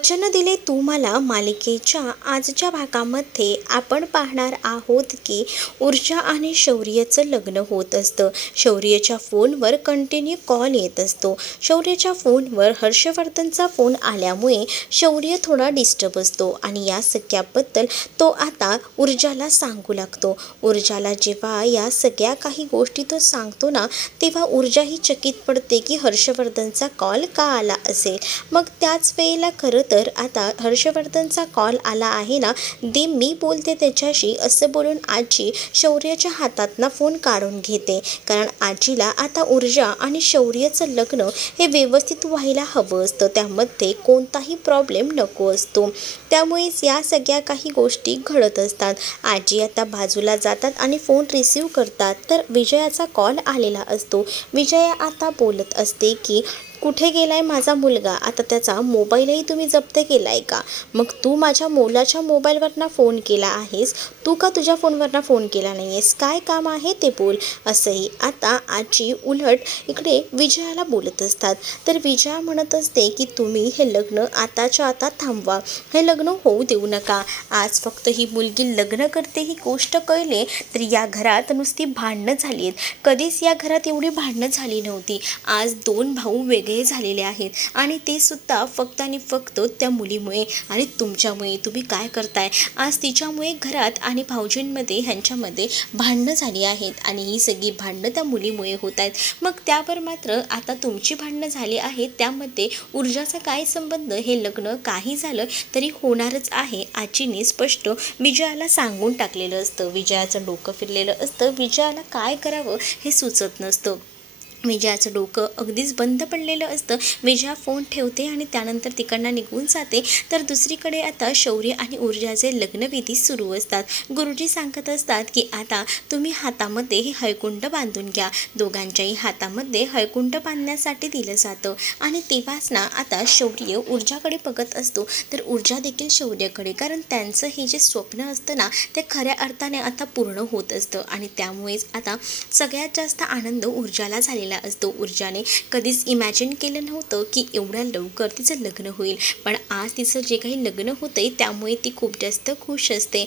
वचन दिले तू मला मालिकेच्या आजच्या भागामध्ये आपण पाहणार आहोत की ऊर्जा आणि शौर्यचं लग्न होत असतं. शौर्यच्या फोनवर कंटिन्यू कॉल येत असतो. शौर्यच्या फोनवर हर्षवर्धनचा फोन आल्यामुळे शौर्य थोडा डिस्टर्ब असतो आणि या सगळ्याबद्दल तो आता ऊर्जाला सांगू लागतो. ऊर्जाला जेव्हा या सगळ्या काही गोष्टी तो सांगतो ना, तेव्हा ऊर्जा ही चकित पडते की हर्षवर्धनचा कॉल का आला असेल. मग त्याच वेळेला खरं तर आता हर्षवर्धनचा कॉल आला आहे ना, दे मी बोलते त्याच्याशी असं बोलून आजी शौर्याच्या हातातनं फोन काढून घेते. कारण आजीला आता ऊर्जा आणि शौर्याचं लग्न हे व्यवस्थित व्हायला हवं असतं. त्यामध्ये कोणताही प्रॉब्लेम नको असतो. त्यामुळेच या सगळ्या काही गोष्टी घडत असतात. आजी आता बाजूला जातात आणि फोन रिसीव करतात तर विजयाचा कॉल आलेला असतो. विजया आता बोलत असते की कुठे गेलाय माझा मुलगा, आता त्याचा मोबाईलही तुम्ही जप्त केलाय का? मग तू माझ्या मुलाच्या मोबाईलवरनं फोन केला आहेस, तू का तुझ्या फोनवरनं फोन केला नाही आहेस, काय काम आहे ते बोल. असंही आता आजी उलट इकडे विजयाला बोलत असतात. तर विजया म्हणत असते की तुम्ही हे लग्न आताच्या आता थांबवा, हे लग्न होऊ देऊ नका. आज फक्त ही मुलगी लग्न करते ही गोष्ट कळले तर या घरात नुसती भांडणं झाली आहेत. कधीच या घरात एवढी भांडणं झाली नव्हती. आज दोन भाऊ वेगळे झालेले आहेत आणि ते सुद्धा फक्त आणि फक्त त्या मुलीमुळे आणि तुमच्यामुळे. तुम्ही काय करताय? आज तिच्यामुळे घरात आणि भाऊजींमध्ये ह्यांच्यामध्ये भांडणं झाली आहेत आणि ही सगळी भांडणं त्या मुलीमुळे होत आहेत. मग त्यावर मात्र आता तुमची भांडणं झाली आहेत, त्यामध्ये ऊर्जाचा काय संबंध? हे लग्न काही झालं तरी होणारच आहे. आजीने स्पष्ट विजयाला सांगून टाकलेलं असतं. विजयाचं डोकं फिरलेलं असतं. विजयाला काय करावं हे सुचत नसतं. विजयाचं डोकं अगदीच बंद पडलेलं असतं. विजया फोन ठेवते आणि त्यानंतर तिकडनं निघून जाते. तर दुसरीकडे आता शौर्य आणि ऊर्जाचे लग्नविधी सुरू असतात. गुरुजी सांगत असतात की आता तुम्ही हातामध्ये हे हळकुंड बांधून घ्या. दोघांच्याही हातामध्ये हळकुंड बांधण्यासाठी दिलं जातं आणि तेव्हाच ना आता शौर्य ऊर्जाकडे बघत असतो तर ऊर्जा देखील शौर्याकडे. कारण त्यांचं हे जे स्वप्न असतं ना, ते खऱ्या अर्थाने आता पूर्ण होत असतं आणि त्यामुळेच आता सगळ्यात जास्त आनंद ऊर्जाला झालेला असतो. ऊर्जाने कधीच इमॅजिन केलं नव्हतं की एवढ्या लवकर तिचं लग्न होईल, पण आज तिचं जे काही लग्न होतंय त्यामुळे ती खूप जास्त खुश असते.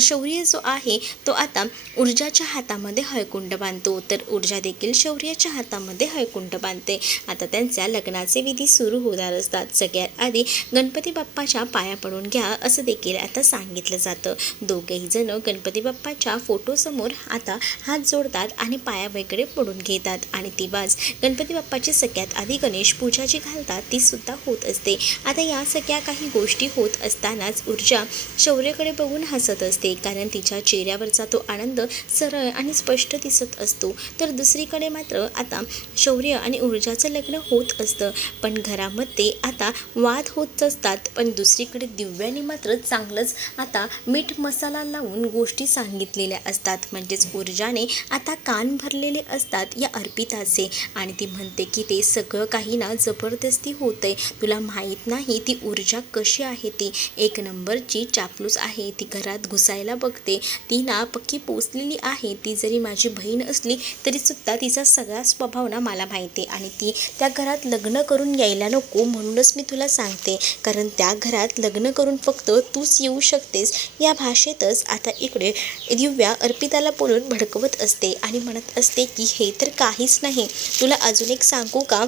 शौर्य जो आहे तो आता ऊर्जाच्या हातामध्ये हळकुंड बांधतो तर ऊर्जा देखील शौर्याच्या हातामध्ये हळकुंड बांधते. आता त्यांच्या लग्नाचे विधी सुरू होणार असतात. सगळ्यात आधी गणपती बाप्पाच्या पाया पडून घ्या असं देखील आता सांगितलं जातं. दोघेही जण गणपती बाप्पाच्या फोटोसमोर आता हात जोडतात आणि पाया वगैरे पडून घेतात आणि तेव्हाच गणपती बाप्पाची सगळ्यात आधी गणेश पूजा जी घालतात ती सुद्धा होत असते. आता या सगळ्या काही गोष्टी होत असतानाच ऊर्जा शौर्याकडे बघून हसत असते. कारण तिच्या चेहऱ्यावरचा तो आनंद सरळ आणि स्पष्ट दिसत असतो. तर दुसरीकडे मात्र आता शौर्य आणि ऊर्जाचं लग्न होत असतं, पण घरामध्ये आता वाद होत असतात. पण दुसरीकडे दिव्याने मात्र चांगलंच आता मीठ मसाला लावून गोष्टी सांगितलेल्या असतात. म्हणजेच ऊर्जाने आता कान भरलेले असतात या अर्पिताचे आणि ती म्हणते की ते सगळं काही ना जबरदस्ती होतंय. तुला माहीत नाही ती ऊर्जा कशी आहे, ती एक नंबरची चापलूस आहे. ती घरात घुसायला बघते, ती ना पक्की पोचलेली आहे. ती जरी माझी बहीण असली तरीसुद्धा तिचा सगळा स्वभाव ना मला माहिती आहे आणि ती त्या घरात लग्न करून यायला नको. म्हणूनच मी तुला सांगते, कारण त्या घरात लग्न करून फक्त तूच येऊ शकतेस. या भाषेतच आता इकडे दिव्या अर्पिताला बोलून भडकवत असते आणि म्हणत असते की हे तर काहीच नाही. तुला अजून एक सांगू का,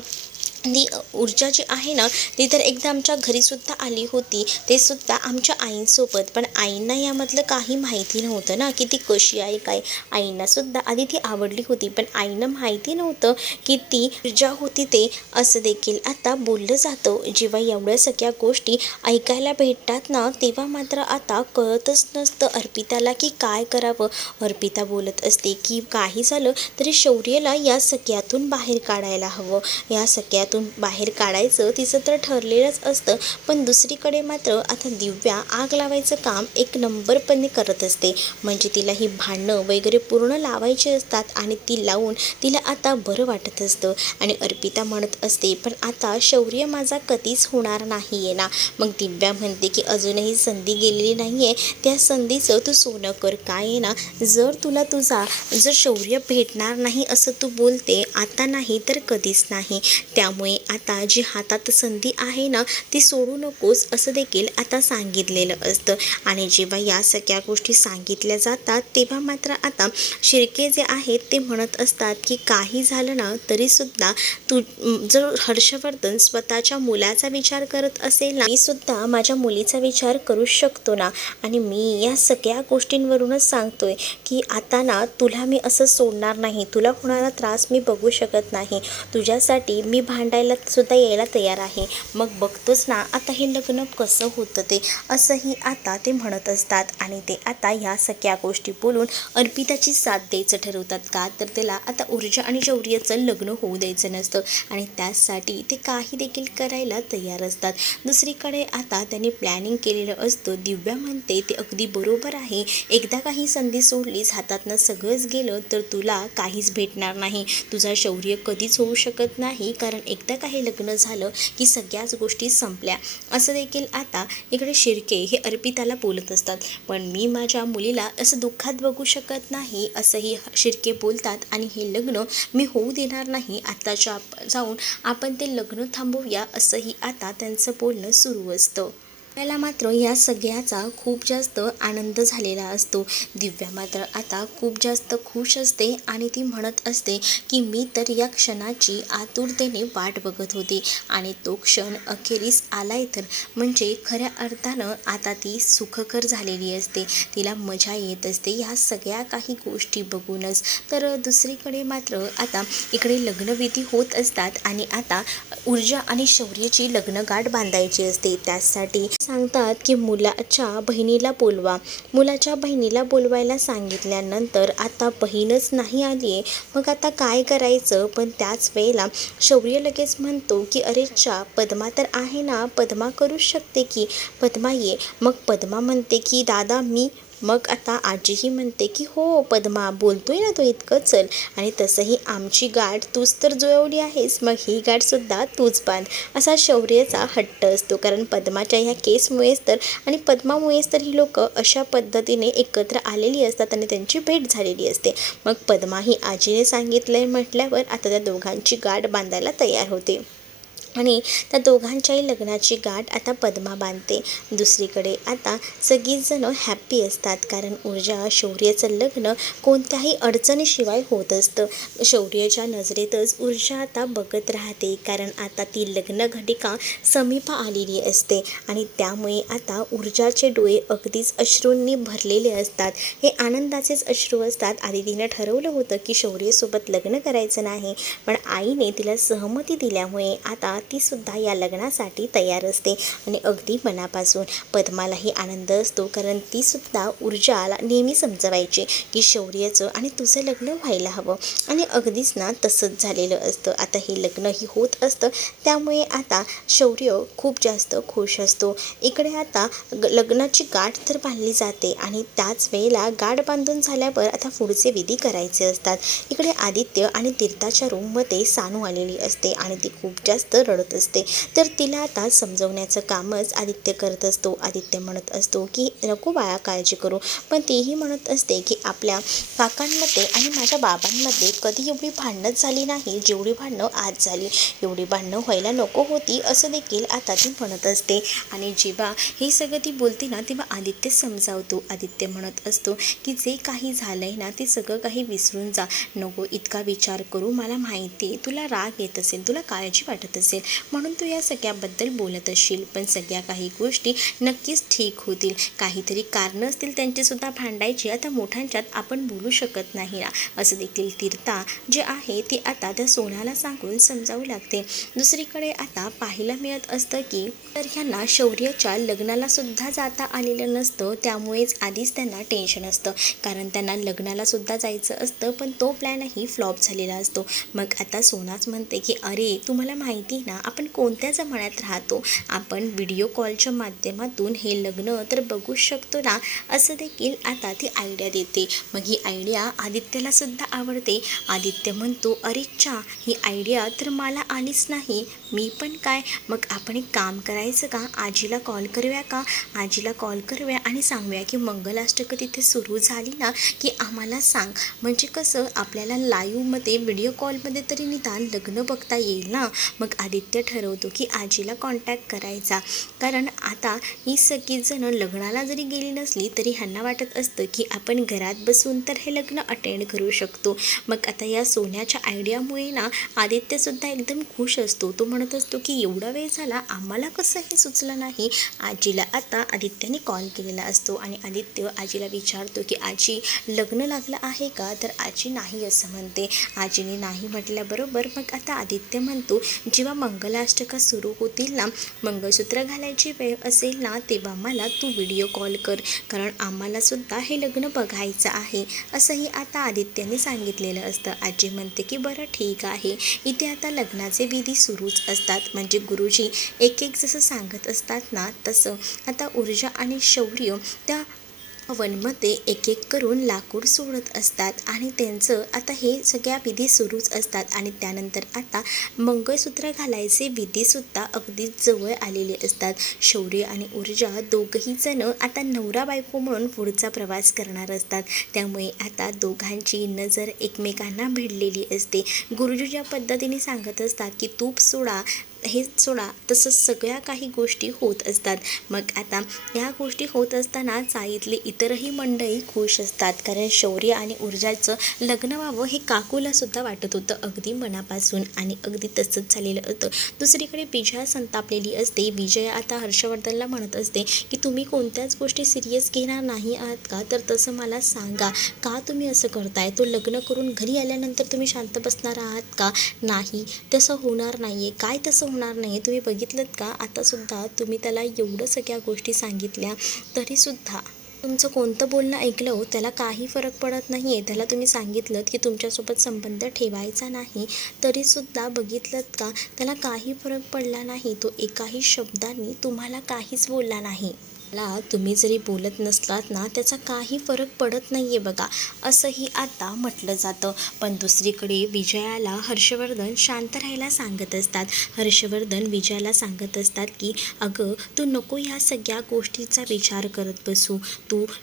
ती ऊर्जा जी आहे ना ती तर एकदा आमच्या घरीसुद्धा आली होती, ते सुद्धा आमच्या आईंसोबत. पण आईंना यामधलं काही माहिती नव्हतं ना की ती कशी आहे काय. आईंनासुद्धा आधी ती आवडली होती, पण आईंना माहिती नव्हतं की ती ऊर्जा होती ते. असं देखील आता बोललं जातं. जेव्हा एवढ्या सगळ्या गोष्टी ऐकायला भेटतात ना, तेव्हा मात्र आता कळतच नसतं अर्पिताला की काय करावं. अर्पिता बोलत असते की काही झालं तरी शौर्याला या सगळ्यातून बाहेर काढायला हवं. या सगळ्यातून बाहेर काढायचं तिचं तर ठरलेलंच असतं. पण दुसरीकडे मात्र आता दिव्या आग लावायचं काम एक नंबरपणे करत असते. म्हणजे तिला ही भांडणं वगैरे पूर्ण लावायची असतात आणि ती लावून तिला आता बरं वाटत असतं. आणि अर्पिता म्हणत असते पण आता शौर्य माझा कधीच होणार नाही आहे ना. मग दिव्या म्हणते की अजूनही संधी गेलेली नाही आहे, त्या संधीचं तू सोनं कर. काय आहे ना, जर शौर्य भेटणार नाही असं तू बोलते, आता नाही तर कधीच नाही. त्यामुळे त्यामुळे आता जी हातात संधी आहे ना ती सोडू नकोस असं देखील आता सांगितलेलं असतं. आणि जेव्हा या सगळ्या गोष्टी सांगितल्या जातात तेव्हा मात्र आता शिर्के जे आहेत ते म्हणत असतात की काही झालं ना तरीसुद्धा तू जर हर्षवर्धन स्वतःच्या मुलाचा विचार करत असेल ना, मी सुद्धा माझ्या मुलीचा विचार करू शकतो ना. आणि मी या सगळ्या गोष्टींवरूनच सांगतोय की आता ना तुला मी असं सोडणार नाही, तुला होणारा त्रास मी बघू शकत नाही, तुझ्यासाठी मी भांडायला सुद्धा यायला तयार आहे. मग बघतोच ना आता हे लग्न कसं होतं ते, असंही आता ते म्हणत असतात. आणि ते आता ह्या सगळ्या गोष्टी बोलून अर्पिताची साथ द्यायचं ठरवतात. का तर त्याला आता ऊर्जा आणि शौर्याचं लग्न होऊ द्यायचं नसतं आणि त्यासाठी ते काही देखील करायला तयार असतात. दुसरीकडे आता त्यांनी प्लॅनिंग केलेलं असतं. दिव्या म्हणते ते अगदी बरोबर आहे, एकदा काही संधी सोडलीस, हातातनं सगळंच गेलं तर तुला काहीच भेटणार नाही, तुझा शौर्य कधीच होऊ शकत नाही, कारण एकदा काही लग्न झालं की सगळ्याच गोष्टी संपल्या, असं देखील आता इकडे शिर्के हे अर्पिताला बोलत असतात. पण मी माझ्या मुलीला असं दुःखात बघू शकत नाही असंही शिर्के बोलतात. आणि हे लग्न मी होऊ देणार नाही, आत्ताच्या जाऊन आपण ते लग्न थांबवूया असंही आता त्यांचं बोलणं सुरू असतं. आपल्याला मात्र या सगळ्याचा खूप जास्त आनंद झालेला असतो. दिव्या मात्र आता खूप जास्त खुश असते आणि ती म्हणत असते की मी तर या क्षणाची आतुरतेने वाट बघत होती आणि तो क्षण अखेरीस आलाय तर म्हणजे खऱ्या अर्थानं आता ती सुखकर झालेली असते. तिला मजा येत असते या सगळ्या काही गोष्टी बघूनच. तर दुसरीकडे मात्र आता इकडे लग्नविधी होत असतात आणि आता ऊर्जा आणि शौर्याची लग्नगाठ बांधायची असते. त्यासाठी सांगतात की मुलाच्या बहिणीला बोलवा. मुलाच्या बहिणीला बोलवायला सांगितल्यानंतर आता बहीणच नाही आली आहे, मग आता काय करायचं. पण त्याच वेळेला शौर्य लगेच म्हणतो की अरे चा पद्मा तर आहे ना, पद्मा करू शकते की, पद्मा ये. मग पद्मा म्हणते की दादा मी. मग आता आजीही म्हणते की हो पद्मा बोलतोय ना तो इतकं, चल. आणि तसंही आमची गाठ तूच तर जुळवली आहेस, मग ही गाठसुद्धा तूच बांध, असा शौर्याचा हट्ट असतो. कारण पद्माच्या ह्या केसमुळेच तर आणि पद्मामुळेच तर ही लोक अशा पद्धतीने एकत्र आलेली असतात आणि त्यांची भेट झालेली असते. मग पद्मा ही आजीने सांगितलंय म्हटल्यावर आता त्या दोघांची गाठ बांधायला तयार होते आणि त्या दोघांच्याही लग्नाची गाठ आता पद्मा बांधते. दुसरीकडे आता सगळीच जणं हॅप्पी असतात कारण ऊर्जा शौर्याचं लग्न कोणत्याही अडचणीशिवाय होत असतं. शौर्याच्या नजरेतच ऊर्जा आता बघत राहते कारण आता ती लग्नघटिका समीप आलेली असते आणि त्यामुळे आता ऊर्जाचे डोळे अगदीच अश्रूंनी भरलेले असतात. हे आनंदाचेच अश्रू असतात. आधी तिनं ठरवलं होतं की शौर्यासोबत लग्न करायचं नाही, पण आईने तिला सहमती दिल्यामुळे आता ती सुद्धा या लग्नासाठी तयार असते आणि अगदी मनापासून. पद्मालाही आनंद असतो कारण ती सुद्धा ऊर्जाला नेहमी समजवायची की शौर्याचं आणि तुझं लग्न व्हायला हवं आणि अगदीच ना तसंच झालेलं असतं. आता हे लग्नही होत असतं त्यामुळे आता शौर्य खूप जास्त खुश असतो. इकडे आता लग्नाची गाठ तर बांधली जाते आणि त्याच वेळेला गाठ बांधून झाल्यावर आता पुढचे विधी करायचे असतात. इकडे आदित्य आणि तीर्थाच्या रूममध्ये सानू आलेली असते आणि ती खूप जास्त रडत असते. तर तिला आता समजवण्याचं कामच आदित्य करत असतो. आदित्य म्हणत असतो की नको बाळा काळजी करू, पण तीही म्हणत असते की आपल्या काकांमध्ये आणि माझ्या बाबांमध्ये कधी एवढी भांडणं झाली नाही जेवढी भांडणं आज झाली, एवढी भांडणं व्हायला नको होती असं देखील आता ती म्हणत असते. आणि जेव्हा हे सगळं ती बोलते ना तेव्हा आदित्य समजावतो. आदित्य म्हणत असतो की जे काही झालंय ना ते सगळं काही विसरून जा, नको इतका विचार करू, मला माहिती आहे तुला राग येत असेल, तुला काळजी वाटत असेल म्हणून तू या सगळ्याबद्दल बोलत असशील, पण सगळ्या काही गोष्टी नक्कीच ठीक होतील. काहीतरी कारणं असतील त्यांचीसुद्धा भांडायची, आता मोठ्यांच्यात आपण बोलू शकत नाही ना, असं देखील तीर्था जे आहे ती आता त्या सोनाला सांगून समजावू लागते. दुसरीकडे आता पाहायला मिळत असतं की तर ह्यांना शौर्याच्या लग्नाला सुद्धा जाता आलेलं नसतं, त्यामुळेच आधीच त्यांना टेन्शन असतं कारण त्यांना लग्नाला सुद्धा जायचं असतं, पण तो प्लॅनही फ्लॉप झालेला असतो. मग आता सोनाच म्हणते की अरे तुम्हाला माहिती ना आपण कोणत्या जमान्यात राहतो. आपण व्हिडिओ कॉलच्या माध्यमातून हे लग्न तर बघू शकतो ना, असं देखील आता ती आयडिया देते. मग ही आयडिया आदित्यला सुद्धा आवडते. आदित्य म्हणतो, अरे च्छा, ही आयडिया तर मला आलीच नाही, मी पण काय. मग आपण एक काम करायचं का, आजीला कॉल करूया का, आजीला कॉल करूया आणि सांगूया की मंगलाष्टक तिथे सुरू झाली ना की आम्हाला सांग. म्हणजे कसं आपल्याला लाईव्हमध्ये व्हिडिओ कॉलमध्ये तरी निदान लग्न बघता येईल ना. मग आदित्य ठरवतो की आजीला कॉन्टॅक्ट करायचा, कारण आता ही सगळीजणं लग्नाला जरी गेली नसली तरी ह्यांना वाटत असतं की आपण घरात बसून तर हे लग्न अटेंड करू शकतो. मग आता या सोन्याच्या आयडियामुळे ना आदित्यसुद्धा एकदम खुश असतो. तो म्हणत असतो की एवढा वेळ झाला आम्हाला कसं हे सुचलं नाही. आजीला आता आदित्यने कॉल केलेला असतो आणि आदित्य आजीला विचारतो की आजी, लग्न लागलं आहे का. तर आजी नाही असं म्हणते. आजीने नाही म्हटल्याबरोबर मग आता आदित्य म्हणतो, जेव्हा मंगलाष्टका सुरू होतील ना, मंगळसूत्र घालायची वेळ असेल ना, तेव्हा मला तू व्हिडिओ कॉल कर, कारण आम्हालासुद्धा हे लग्न बघायचं आहे, असंही आता आदित्यने सांगितलेलं असतं. आजी म्हणते की बरं ठीक आहे. इथे आता लग्नाचे विधी सुरूच असतात. म्हणजे गुरुजी एक एक जसं सांगत असतात ना, तसं आता ऊर्जा आणि शौर्य त्या वनमध्ये एक एक करून लाकूड सोडत असतात आणि त्यांचं आता हे सगळ्या विधी सुरूच असतात. आणि त्यानंतर आता मंगळसूत्र घालायचे विधीसुद्धा अगदीच जवळ आलेले असतात. शौर्य आणि ऊर्जा दोघंही जण आता नवरा बायको म्हणून पुढचा प्रवास करणार असतात. त्यामुळे आता दोघांची नजर एकमेकांना भिडलेली असते. गुरुजी ज्या पद्धतीने सांगत असतात की तूप सोडा, हे सोडा, तसं सगळ्या काही गोष्टी होत असतात. मग आता या गोष्टी होत असताना चाळीतले इतरही मंडळी खुश असतात, कारण शौर्य आणि ऊर्जाचं लग्न व्हावं हे काकूलासुद्धा वाटत होतं अगदी मनापासून, आणि अगदी तसंच झालेलं होतं. दुसरीकडे विजया संतापलेली असते. विजया आता हर्षवर्धनला म्हणत असते की तुम्ही कोणत्याच गोष्टी सिरियस घेणार नाही आहात का, तर तसं मला सांगा, का तुम्ही असं करताय. तो लग्न करून घरी आल्यानंतर तुम्ही शांत बसणार आहात का. नाही, तसं होणार नाही आहे. काय तसं होणार नाही आहे, तुम्ही बघितलं का, आतासुद्धा तुम्ही त्याला एवढं सगळ्या गोष्टी सांगितल्या तरीसुद्धा तुमचं कोणतं बोलणं ऐकलं हो, त्याला काही फरक पडत नाही आहे. त्याला तुम्ही सांगितलं की तुमच्यासोबत संबंध ठेवायचा नाही, तरीसुद्धा बघितलं का, त्याला काही फरक पडला नाही. तो एकाही शब्दाने तुम्हाला काहीच बोलला नाही. ला तुम्ही जरी बोलत नसलात ना, त्याचा काही फरक पडत नाही आहे बघा, असंही आता म्हटलं जातं. पण दुसरीकडे विजयाला हर्षवर्धन शांत राहायला सांगत असतात. हर्षवर्धन विजयाला सांगत असतात की अगं, तू नको ह्या सगळ्या गोष्टीचा विचार करत बसू.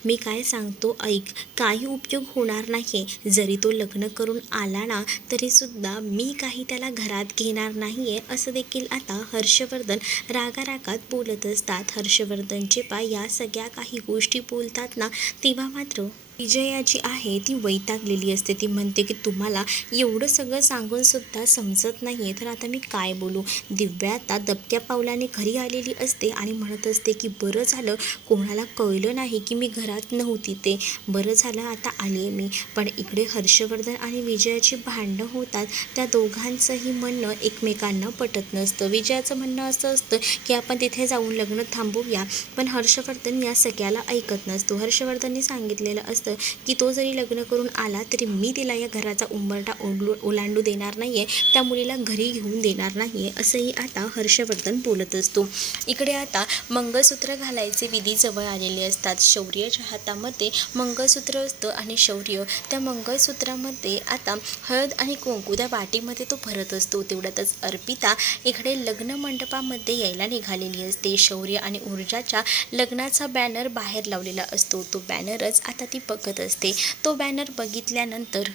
मी काय सांगतो ऐक, काही उपयोग होणार नाही आहे. जरी तो लग्न करून आला ना, तरीसुद्धा मी काही त्याला घरात घेणार नाही आहे, असं देखील आता हर्षवर्धन रागारागात बोलत असतात. हर्षवर्धनचे या सगळ्या काही गोष्टी बोलतात ना, तेव्हा मात्र विजया जी आहे ती वैतागलेली असते. ती म्हणते की तुम्हाला एवढं सगळं सांगूनसुद्धा समजत नाही आहे, तर आता मी काय बोलू. दिव्या आता दबक्या पावलाने घरी आलेली असते आणि म्हणत असते की बरं झालं कोणाला कळलं नाही की मी घरात नव्हती, ते बरं झालं आता आली आहे मी. पण इकडे हर्षवर्धन आणि विजयाची भांडणं होतात. त्या दोघांचंही म्हणणं एकमेकांना पटत नसतं. विजयाचं म्हणणं असं असतं की आपण तिथे जाऊन लग्न थांबवूया, पण हर्षवर्धन या सगळ्याला ऐकत नसतो. हर्षवर्धनने सांगितलेलं असतं की तो जरी लग्न करून आला तरी मी तिला या घराचा उंबरठा ओलांडू देणार नाही आहे, त्या मुलीला घरी घेऊन देणार नाही आहे, असंही आता हर्षवर्धन बोलत असतो. इकडे आता मंगळसूत्र घालायचे विधी जवळ आलेले असतात. शौर्याच्या हातामध्ये मंगळसूत्र असतं आणि शौर्य त्या मंगळसूत्रामध्ये आता हळद आणि कुंकू त्या वाटीमध्ये तो भरत असतो. तेवढ्यातच अर्पिता इकडे लग्न मंडपामध्ये यायला निघालेली असते. शौर्य आणि ऊर्जाच्या लग्नाचा बॅनर बाहेर लावलेला असतो. तो बॅनरच आता ती बघत असते. तो बॅनर बघितल्यानंतर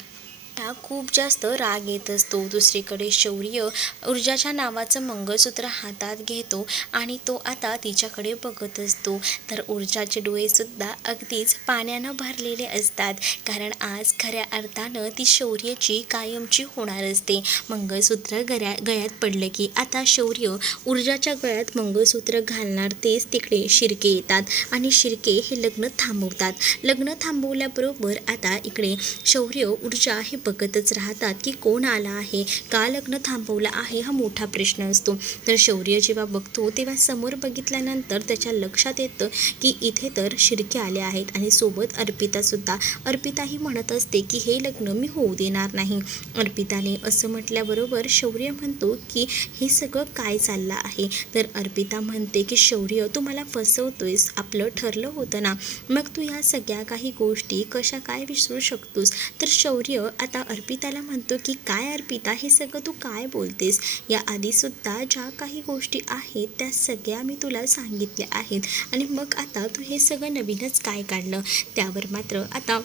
खूप जास्त राग येत असतो. दुसरीकडे शौर्य ऊर्जाच्या नावाचं मंगळसूत्र हातात घेतो आणि तो आता तिच्याकडे बघत असतो. तर ऊर्जाचे डोळेसुद्धा अगदीच पाण्यानं भरलेले असतात, कारण आज खऱ्या अर्थानं ती शौर्याची कायमची होणार असते. मंगळसूत्र गळ्यात पडलं की आता शौर्य ऊर्जाच्या गळ्यात मंगळसूत्र घालणार, तेच तिकडे शिर्के येतात आणि शिर्के हे लग्न थांबवतात. लग्न थांबवल्याबरोबर आता इकडे शौर्य ऊर्जा हे बघतच राहतात की कोण आला आहे, का लग्न थांबवलं आहे, हा मोठा प्रश्न असतो. तर शौर्य जेव्हा बघतो तेव्हा समोर बघितल्यानंतर त्याच्या लक्षात येतं की इथे तर शिर्के आले आहेत आणि सोबत अर्पितासुद्धा. अर्पिताही म्हणत असते की हे लग्न मी होऊ देणार नाही. अर्पिताने असं म्हटल्याबरोबर शौर्य म्हणतो की हे सगळं काय चाललं आहे. तर अर्पिता म्हणते की शौर्य, तू मला फसवतोयस, आपलं ठरलं होतं ना, मग तू या सगळ्या काही गोष्टी कशा काय विसरू शकतोस. तर शौर्य आता अर्पिताला म्हणतो की काय अर्पिता, हे सगळं तू काय बोलतेस, या आधीसुद्धा ज्या काही गोष्टी आहेत त्या सगळ्या मी तुला सांगितल्या आहेत आणि मग आता तू हे सगळं नवीनच काय काढलं. त्यावर मात्र आता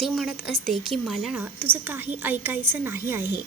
ती म्हणत असते की मला ना तुझं काही ऐकायचं नाही आहे.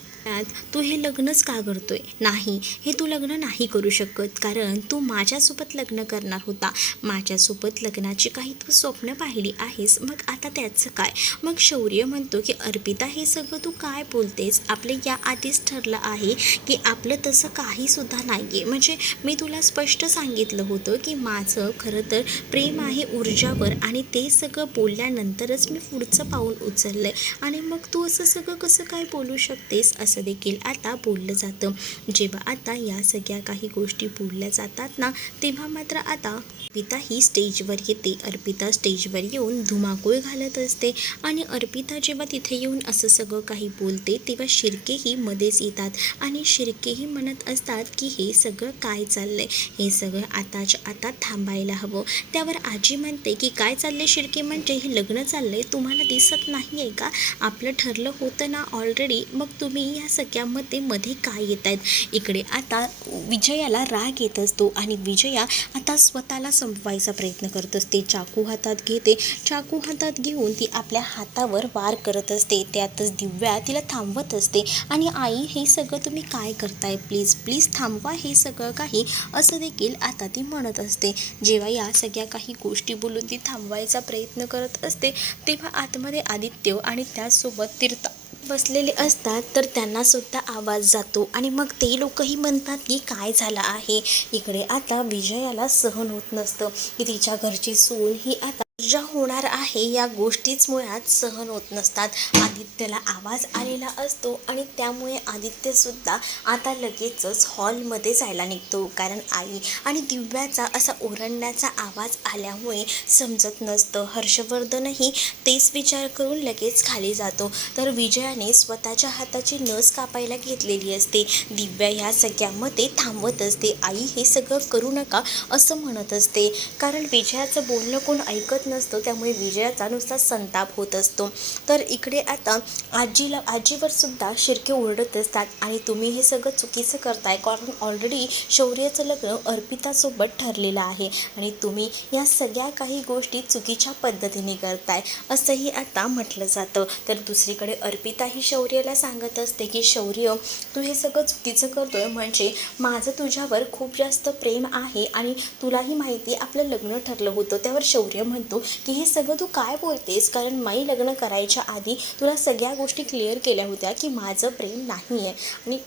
तू हे लग्नच का करतोय. नाही, हे तू लग्न नाही करू शकत, कारण तू माझ्यासोबत लग्न करणार होता. माझ्यासोबत लग्नाची काही तू स्वप्न पाहिली आहेस, मग आता त्याचं काय. मग शौर्य म्हणतो की अर्पिता, हे सगळं तू काय बोलतेस, आपलं या आधीच ठरलं आहे की आपलं तसं काहीसुद्धा नाही आहे. म्हणजे मी तुला स्पष्ट सांगितलं होतं की माझं खरं तर प्रेम आहे ऊर्जावर आणि ते सगळं बोलल्यानंतरच मी पुढचं पाऊल उचललं आहे आणि मग तू असं सगळं कसं काय बोलू शकतेस, असं देखील आता बोललं जातं. जेव्हा आता या सगळ्या काही गोष्टी बोलल्या जातात ना, तेव्हा मात्र आता अर्पिता ही स्टेजवर येते. अर्पिता स्टेजवर येऊन धुमाकूळ घालत असते आणि अर्पिता जेव्हा तिथे येऊन असं सगळं काही बोलते तेव्हा शिर्केही मध्येच येतात आणि शिर्केही म्हणत असतात की हे सगळं काय चाललंय, हे सगळं आताच्या आता थांबायला हवं. त्यावर आजी म्हणते की काय चाललंय शिर्के, म्हणजे हे लग्न चाललंय, तुम्हाला दिसत नाही आहे का, आपलं ठरलं होतं ना ऑलरेडी, मग तुम्ही या सगळ्यामध्ये मध्ये काय येत आहेत. इकडे आता विजयाला राग येत असतो आणि विजया आता स्वतःला संपवायचा प्रयत्न करत असते. चाकू हातात घेते. चाकू हातात घेऊन ती आपल्या हातावर वार करत असते. त्यातच दिव्या तिला थांबवत असते आणि आई, हे सगळं तुम्ही काय करताय, प्लीज प्लीज थांबवा हे सगळं काही, असं देखील आता ती म्हणत असते. जेव्हा या सगळ्या काही गोष्टी बोलून ती थांबवायचा प्रयत्न करत असते तेव्हा आतमध्ये आदित्य आणि त्याचसोबत तीर्थ बसलेले असतात. तर त्यांना सुद्धा आवाज जातो आणि मग ते लोकही म्हणतात की काय झालं आहे. इकडे आता विजयाला सहन होत नसतं की तिच्या घरची सून ही आता ऊर्जा होणार आहे, या गोष्टीच मुळात सहन होत नसतात. आदित्यला आवाज आलेला असतो आणि त्यामुळे आदित्यसुद्धा आता लगेचच हॉलमध्ये जायला निघतो, कारण आई आणि दिव्याचा असा ओरडण्याचा आवाज आल्यामुळे समजत नसतं. हर्षवर्धनही तेच विचार करून लगेच खाली जातो. तर विजयाने स्वतःच्या हाताची नस कापायला घेतलेली असते. दिव्या ह्या सगळ्यामध्ये थांबवत असते. आई, हे सगळं करू नका असं म्हणत असते, कारण विजयाचं बोलणं कोण ऐकत नसतं, त्यामुळे विजयाचा नुसता संताप होत असतो. तर इकडे आता आजीवर सुद्धा शिर्के ओरडत असतात आणि तुम्ही हे सगळं चुकीचं करताय, कारण ऑलरेडी शौर्याचं लग्न अर्पितासोबत ठरलेलं आहे आणि तुम्ही या सगळ्या काही गोष्टी चुकीच्या पद्धतीने करताय, असंही आता म्हटलं जातं. तर दुसरीकडे अर्पिता ही शौर्याला सांगत असते की शौर्य, तू हे सगळं चुकीचं करतोय, म्हणजे माझं तुझ्यावर खूप जास्त प्रेम आहे आणि तुलाही माहिती आपलं लग्न ठरलं होतं. त्यावर शौर्य म्हणतो की हे सगळं तू काय बोलतेस, कारण मी लग्न करायच्या आधी तुला सगळ्या गोष्टी क्लिअर केल्या होत्या की माझं प्रेम नाही आहे आणि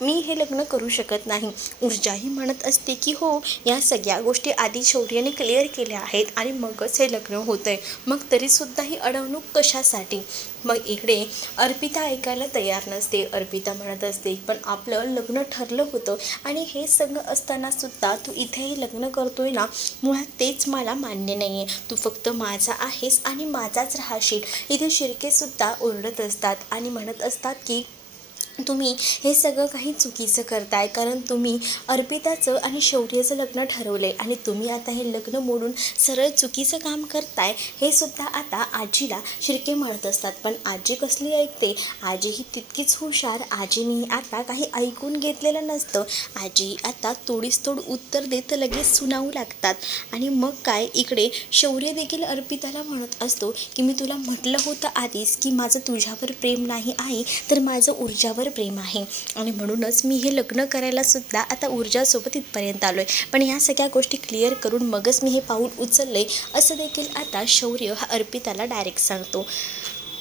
मी हे लग्न करू शकत नाही. ऊर्जाही म्हणत असते की हो, या सगळ्या गोष्टी आधी शौर्याने क्लिअर केल्या आहेत आणि मगच हे लग्न होतं आहे, मग तरीसुद्धा ही अडवणूक कशासाठी. मग इकडे अर्पिता ऐकायला तयार नसते. अर्पिता म्हणत असते, पण आपलं लग्न ठरलं होतं आणि हे सगळं असतानासुद्धा तू इथेही लग्न करतोय ना, मुळात तेच मला मान्य नाही आहे. तू फक्त माझा आहेस आणि माझाच राहशील. इथे शिर्केसुद्धा ओरडत असतात आणि म्हणत असतात की तुम्ही हे सगळं काही चुकीचं करताय, कारण तुम्ही अर्पिताचं आणि शौर्याचं लग्न ठरवलं आहे आणि तुम्ही आता हे लग्न मोडून सरळ चुकीचं काम करताय. हे सुद्धा आता आजीला शिर्के म्हणत असतात. पण आजी कसली ऐकते, आजी ही तितकीच हुशार. आजीने आता काही ऐकून घेतलेलं नसतं. आजी आता तोडीसतोड उत्तर देत लगेच सुनावू लागतात आणि मग काय, इकडे शौर्य देखील अर्पिताला म्हणत असतो की मी तुला म्हटलं होतं आधीच की माझं तुझ्यावर प्रेम नाही आहे, तर माझं ऊर्जावर प्रेम आहे आणि म्हणूनच मी हे लग्न करायला सुद्धा आता ऊर्जासोबत इथपर्यंत आलो आहे. पण ह्या सगळ्या गोष्टी क्लिअर करून मगच मी हे पाऊल उचललं आहे, असं देखील आता शौर्य हा अर्पिताला डायरेक्ट सांगतो.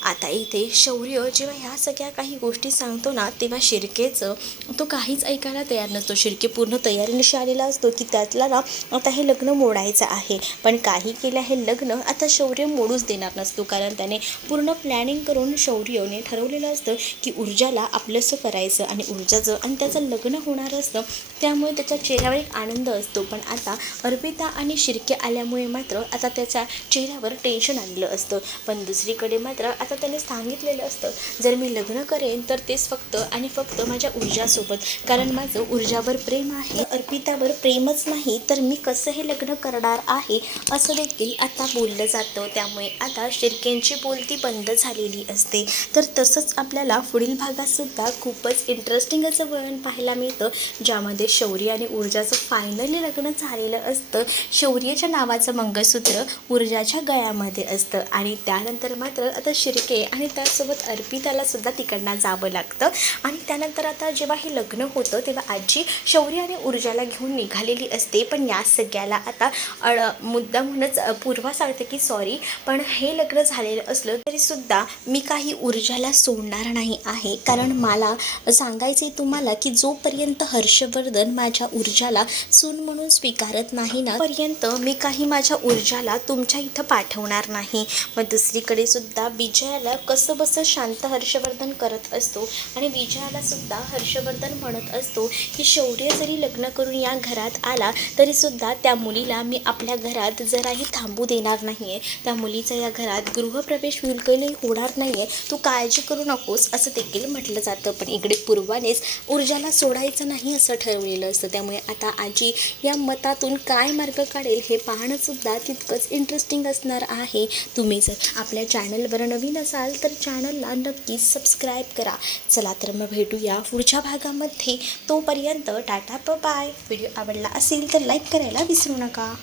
आता इथे शौर्य जेव्हा ह्या सगळ्या काही गोष्टी सांगतो ना, तेव्हा शिर्केचं तो काहीच ऐकायला तयार नसतो. शिर्के पूर्ण तयारीनिशी आलेला असतो की त्यातला ना आता हे लग्न मोडायचं आहे. पण काही केलं हे लग्न आता शौर्य मोडूच देणार नसतो, कारण त्याने पूर्ण प्लॅनिंग करून शौर्यने ठरवलेलं असतं की ऊर्जाला आपलंसं करायचं आणि ऊर्जाचं आणि त्याचं लग्न होणार असतं. त्यामुळे त्याच्या चेहऱ्यावर एक आनंद असतो. पण आता अर्पिता आणि शिर्के आल्यामुळे मात्र आता त्याच्या चेहऱ्यावर टेन्शन आलेलं असतं. पण दुसरीकडे मात्र आता त्याने सांगितलेलं असतं, जर मी लग्न करेन तर तेच फक्त आणि फक्त माझ्या ऊर्जासोबत, कारण माझं ऊर्जावर प्रेम आहे, अर्पितावर प्रेमच नाही तर मी कसं हे लग्न करणार आहे असं देखील आता बोललं जातं. त्यामुळे आता शिर्केंची बोलती बंद झालेली असते. तर तसंच आपल्याला पुढील भागातसुद्धा खूपच इंटरेस्टिंग असं वळण पाहायला मिळतं, ज्यामध्ये शौर्य आणि ऊर्जाचं फायनली लग्न झालेलं असतं. शौर्याच्या नावाचं मंगळसूत्र ऊर्जाच्या गळ्यामध्ये असतं आणि त्यानंतर मात्र आता शिर्के आणि त्यासोबत अर्पिताला सुद्धा तिकडनं जावं लागतं. आणि त्यानंतर आता जेव्हा हे लग्न होतं तेव्हा आजी शौर्य आणि ऊर्जाला घेऊन निघालेली असते. पण या सगळ्याला आता मुद्दामूनच पूर्वा सांगते की सॉरी, पण हे लग्न झालेलं असलं तरीसुद्धा मी काही ऊर्जाला सोडणार नाही आहे, कारण मला सांगायचं आहे तुम्हाला की जोपर्यंत हर्षवर्धन माझ्या ऊर्जाला सून म्हणून स्वीकारत नाही ना, पर्यंत मी काही माझ्या ऊर्जाला तुमच्या इथं पाठवणार नाही. मग दुसरीकडे सुद्धा विजयाला कसं बसं शांत हर्षवर्धन करत असतो आणि विजयाला सुद्धा हर्षवर्धन म्हणत असतो की शौर्य जरी लग्न करून या घरात आला तरीसुद्धा त्या मुलीला मी आपल्या घरात जराही थांबू देणार नाही आहे. त्या मुलीचा या घरात गृहप्रवेश बिलकुलही होणार नाही आहे, तू काळजी करू नकोस असं देखील म्हटलं जातं. पण इकडे पूर्वानेच ऊर्जाला सोडायचं नाही असं ठरवलेलं असतं. त्यामुळे आता आजी या मतातून काय मार्ग काढेल हे पाहणंसुद्धा तितकंच इंटरेस्टिंग असणार आहे. तुम्ही जर आपल्या चॅनलवर नवीन असाल तर चॅनलला नक्कीच सबस्क्राईब करा. चला तर मग भेटूया पुढच्या भागामध्ये. तोपर्यंत टाटा बाय. व्हिडिओ आवडला असेल तर लाईक करायला विसरू नका.